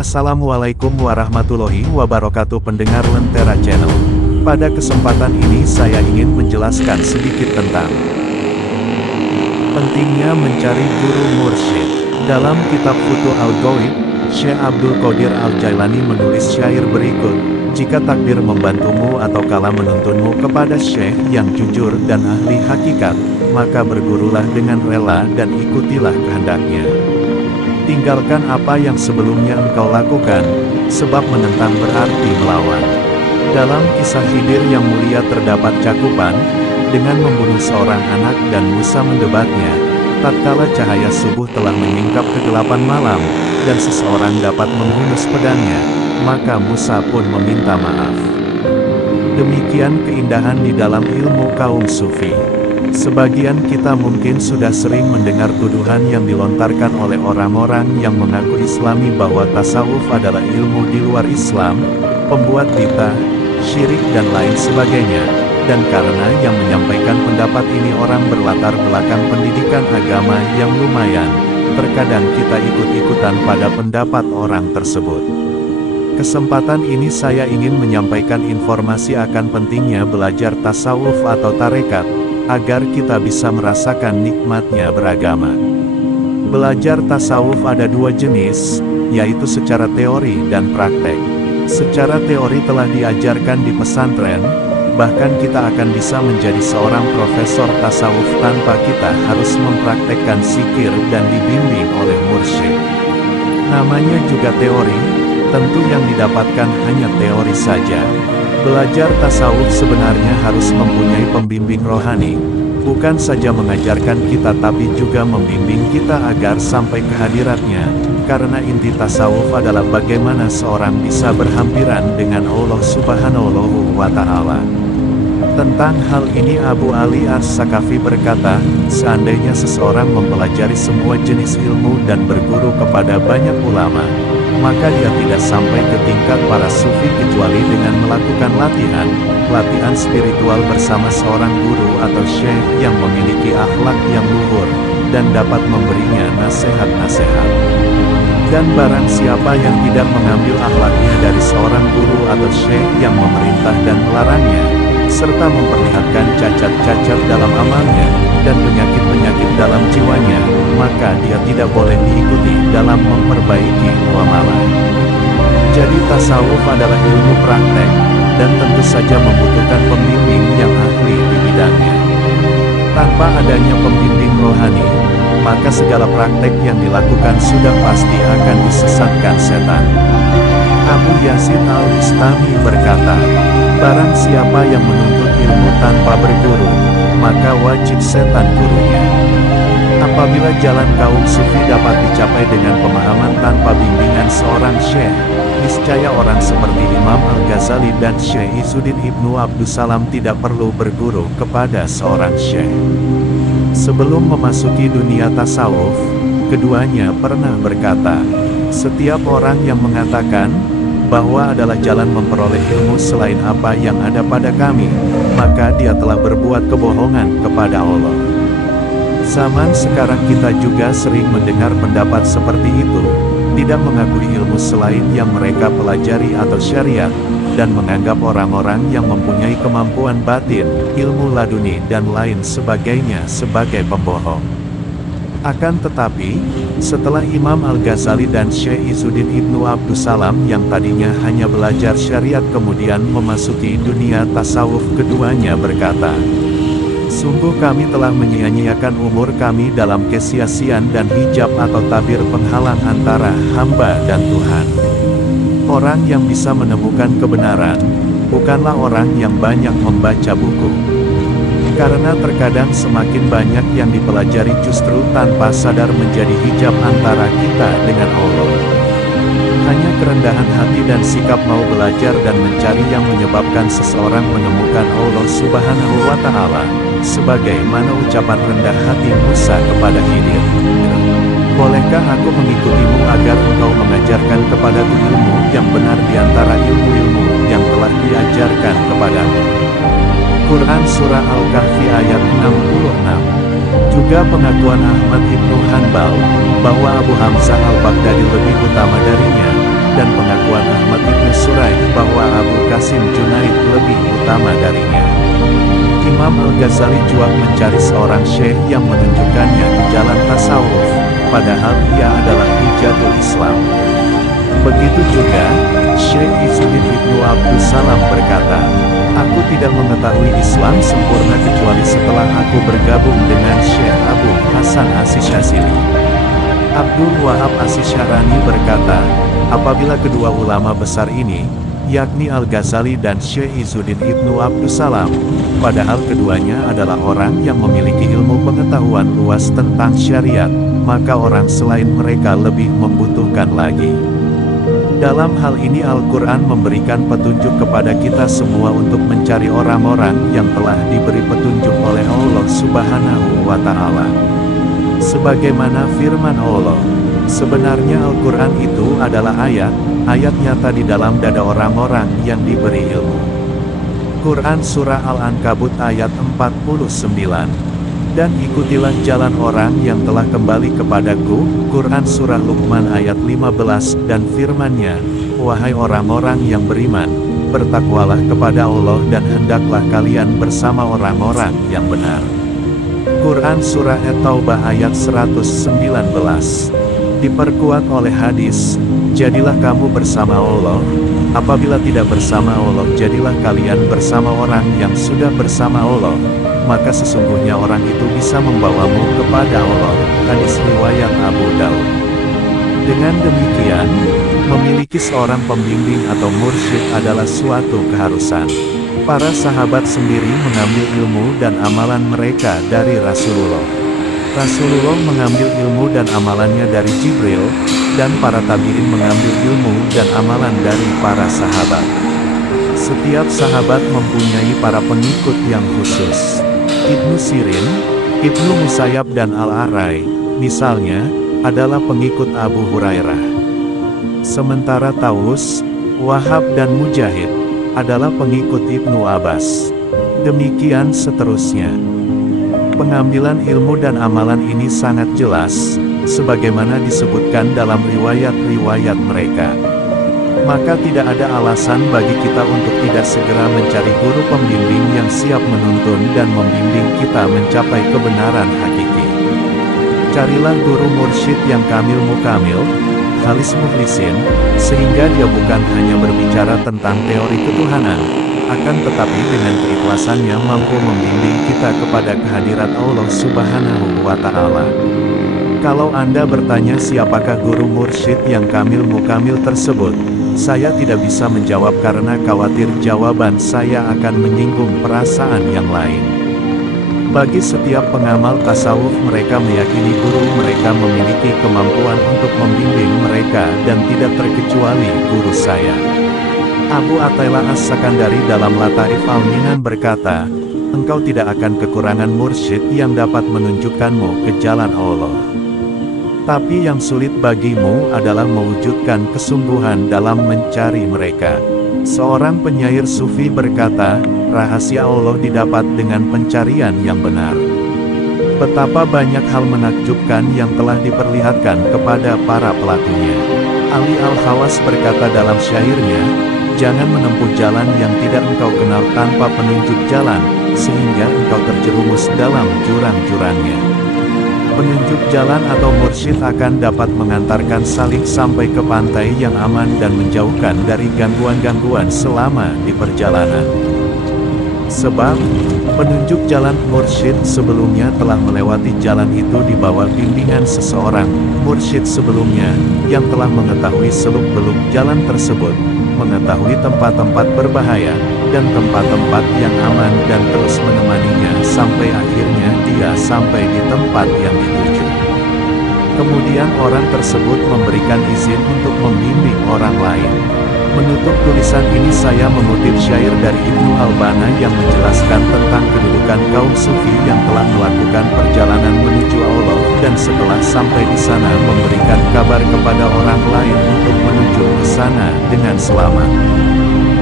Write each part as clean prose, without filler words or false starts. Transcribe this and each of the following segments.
Assalamualaikum warahmatullahi wabarakatuh pendengar Lentera Channel. Pada kesempatan ini saya ingin menjelaskan sedikit tentang pentingnya mencari guru mursyid. Dalam kitab Futuh Al-Ghaib, Syekh Abdul Qadir Al-Jailani menulis syair berikut, "Jika takdir membantumu atau kala menuntunmu kepada syekh yang jujur dan ahli hakikat, maka bergurulah dengan rela dan ikutilah kehendaknya. Tinggalkan apa yang sebelumnya engkau lakukan, sebab menentang berarti melawan." Dalam kisah Khidir yang mulia terdapat cakupan, dengan membunuh seorang anak dan Musa mendebatnya, tatkala cahaya subuh telah menyingkap kegelapan malam, dan seseorang dapat menghunus pedangnya, maka Musa pun meminta maaf. Demikian keindahan di dalam ilmu kaum sufi. Sebagian kita mungkin sudah sering mendengar tuduhan yang dilontarkan oleh orang-orang yang mengaku Islami bahwa tasawuf adalah ilmu di luar Islam, pembuat bid'ah, syirik dan lain sebagainya. Dan karena yang menyampaikan pendapat ini orang berlatar belakang pendidikan agama yang lumayan, terkadang kita ikut-ikutan pada pendapat orang tersebut. Kesempatan ini saya ingin menyampaikan informasi akan pentingnya belajar tasawuf atau tarekat, agar kita bisa merasakan nikmatnya beragama. Belajar tasawuf ada dua jenis, yaitu secara teori dan praktek. Secara teori telah diajarkan di pesantren, bahkan kita akan bisa menjadi seorang profesor tasawuf tanpa kita harus mempraktekkan zikir dan dibimbing oleh mursyid. Namanya juga teori, tentu yang didapatkan hanya teori saja. Belajar tasawuf sebenarnya harus mempunyai pembimbing rohani, bukan saja mengajarkan kita tapi juga membimbing kita agar sampai ke hadiratnya, karena inti tasawuf adalah bagaimana seorang bisa berhampiran dengan Allah Subhanahu wa Ta'ala. Tentang hal ini Abu Ali As-Sakafi berkata, seandainya seseorang mempelajari semua jenis ilmu dan berguru kepada banyak ulama, maka dia tidak sampai ke tingkat para sufi kecuali dengan melakukan latihan spiritual bersama seorang guru atau syekh yang memiliki akhlak yang luhur, dan dapat memberinya nasihat-nasihat. Dan barang siapa yang tidak mengambil akhlaknya dari seorang guru atau syekh yang memerintah dan melarangnya, serta memperlihatkan cacat-cacat dalam amalnya, dan penyakit-penyakit dalam jiwanya, maka dia tidak boleh diikuti dalam memperbaiki muamalah. Jadi tasawuf adalah ilmu praktek, dan tentu saja membutuhkan pembimbing yang ahli di bidangnya. Tanpa adanya pembimbing rohani, maka segala praktek yang dilakukan sudah pasti akan disesatkan setan. Abu Yazid Al-Bistami berkata, barang siapa yang menuntut ilmu tanpa berguru, maka wajib setan gurunya. Apabila jalan kaum sufi dapat dicapai dengan pemahaman tanpa bimbingan seorang syekh, niscaya orang seperti Imam Al-Ghazali dan Syekh Izzuddin Ibnu Abdussalam tidak perlu berguru kepada seorang syekh. Sebelum memasuki dunia tasawuf, keduanya pernah berkata, setiap orang yang mengatakan bahwa adalah jalan memperoleh ilmu selain apa yang ada pada kami, maka dia telah berbuat kebohongan kepada Allah. Zaman sekarang kita juga sering mendengar pendapat seperti itu, tidak mengakui ilmu selain yang mereka pelajari atau syariat, dan menganggap orang-orang yang mempunyai kemampuan batin, ilmu laduni dan lain sebagainya sebagai pembohong. Akan tetapi, setelah Imam Al-Ghazali dan Syekh Izzuddin Ibnu Abdussalam yang tadinya hanya belajar syariat kemudian memasuki dunia tasawuf, keduanya berkata, sungguh kami telah menyia-nyiakan umur kami dalam kesia-siaan dan hijab atau tabir penghalang antara hamba dan Tuhan. Orang yang bisa menemukan kebenaran, bukanlah orang yang banyak membaca buku. Karena terkadang semakin banyak yang dipelajari justru tanpa sadar menjadi hijab antara kita dengan Allah. Hanya kerendahan hati dan sikap mau belajar dan mencari yang menyebabkan seseorang menemukan Allah Subhanahu wa Ta'ala, sebagaimana ucapan rendah hati Musa kepada Khidir. Bolehkah aku mengikutimu agar engkau mengajarkan kepadaku ilmu yang benar di antara ilmu-ilmu yang telah diajarkan kepadamu? Quran Surah Al-Kahfi ayat 66. Juga pengakuan Ahmad Ibnu Hanbal, bahwa Abu Hamzah Al-Baghdadi lebih utama darinya, dan pengakuan Ahmad Ibnu Suraid bahwa Abu Qasim Junaid lebih utama darinya. Imam Al-Ghazali juga mencari seorang syekh yang menunjukkannya ke jalan tasawuf, padahal ia adalah hujatul Islam. Begitu juga, Syekh Izzuddin Ibnu Abdus Salam berkata, "Aku tidak mengetahui Islam sempurna kecuali setelah aku bergabung dengan Syekh Abu Hasan Asy-Syadzili." Abdul Wahab Asy-Syahrani berkata, apabila kedua ulama besar ini, yakni Al-Ghazali dan Syekh Izzuddin Ibnu Abdus Salam, padahal keduanya adalah orang yang memiliki ilmu pengetahuan luas tentang syariat, maka orang selain mereka lebih membutuhkan lagi. Dalam hal ini Al-Quran memberikan petunjuk kepada kita semua untuk mencari orang-orang yang telah diberi petunjuk oleh Allah Subhanahu wa Ta'ala. Sebagaimana firman Allah, sebenarnya Al-Quran itu adalah ayat nyata di dalam dada orang-orang yang diberi ilmu. Quran Surah Al-Ankabut ayat 49. Dan ikutilah jalan orang yang telah kembali kepadaku, Quran Surah Luqman ayat 15 dan firman-Nya, wahai orang-orang yang beriman, bertakwalah kepada Allah dan hendaklah kalian bersama orang-orang yang benar. Quran Surah At-Taubah ayat 119. Diperkuat oleh hadis, jadilah kamu bersama Allah, apabila tidak bersama Allah jadilah kalian bersama orang yang sudah bersama Allah, maka sesungguhnya orang itu bisa membawamu kepada Allah. Hadis riwayat Abu Daud. Dengan demikian, memiliki seorang pembimbing atau mursyid adalah suatu keharusan. Para sahabat sendiri mengambil ilmu dan amalan mereka dari Rasulullah. Rasulullah mengambil ilmu dan amalannya dari Jibril, dan para tabi'in mengambil ilmu dan amalan dari para sahabat. Setiap sahabat mempunyai para pengikut yang khusus. Ibnu Sirin, Ibnu Musayyab dan Al-Arai, misalnya, adalah pengikut Abu Hurairah. Sementara Taus, Wahab dan Mujahid, adalah pengikut Ibnu Abbas. Demikian seterusnya. Pengambilan ilmu dan amalan ini sangat jelas, sebagaimana disebutkan dalam riwayat-riwayat mereka. Maka tidak ada alasan bagi kita untuk tidak segera mencari guru pembimbing yang siap menuntun dan membimbing kita mencapai kebenaran hakiki. Carilah guru mursyid yang kamil mukamil, khalis mukhlisin, sehingga dia bukan hanya berbicara tentang teori ketuhanan, akan tetapi dengan keikhlasannya mampu membimbing kita kepada kehadirat Allah Subhanahu wa Ta'ala. Kalau Anda bertanya siapakah guru mursyid yang kamil mukamil tersebut, saya tidak bisa menjawab karena khawatir jawaban saya akan menyinggung perasaan yang lain. Bagi setiap pengamal tasawuf mereka meyakini guru mereka memiliki kemampuan untuk membimbing mereka dan tidak terkecuali guru saya. Abu Athaillah As-Sakandari dalam Lataif Al-Minan berkata, engkau tidak akan kekurangan mursyid yang dapat menunjukkanmu ke jalan Allah. Tapi yang sulit bagimu adalah mewujudkan kesungguhan dalam mencari mereka. Seorang penyair sufi berkata, rahasia Allah didapat dengan pencarian yang benar. Betapa banyak hal menakjubkan yang telah diperlihatkan kepada para pelakunya. Ali Al-Khawas berkata dalam syairnya, jangan menempuh jalan yang tidak engkau kenal tanpa penunjuk jalan, sehingga engkau terjerumus dalam jurang-jurangnya. Penunjuk jalan atau mursyid akan dapat mengantarkan salib sampai ke pantai yang aman dan menjauhkan dari gangguan-gangguan selama di perjalanan. Sebab, penunjuk jalan mursyid sebelumnya telah melewati jalan itu di bawah bimbingan seseorang, mursyid sebelumnya, yang telah mengetahui seluk-beluk jalan tersebut, mengetahui tempat-tempat berbahaya, dan tempat-tempat yang aman dan terus menemaninya sampai akhirnya dia sampai di tempat yang dituju. Kemudian orang tersebut memberikan izin untuk membimbing orang lain. Menutup tulisan ini saya mengutip syair dari Ibnu Albana yang menjelaskan tentang kedudukan kaum sufi yang telah melakukan perjalanan menuju Allah dan setelah sampai di sana memberikan kabar kepada orang lain untuk menuju ke sana dengan selamat.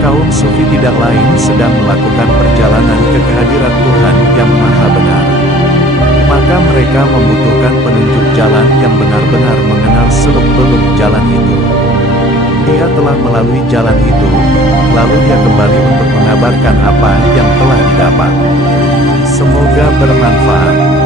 Kaum sufi tidak lain sedang melakukan perjalanan ke kehadirat Tuhan yang Maha Benar. Maka mereka membutuhkan penunjuk jalan yang benar-benar mengenal seluk-beluk jalan itu. Dia telah melalui jalan itu, lalu dia kembali untuk mengabarkan apa yang telah didapat. Semoga bermanfaat.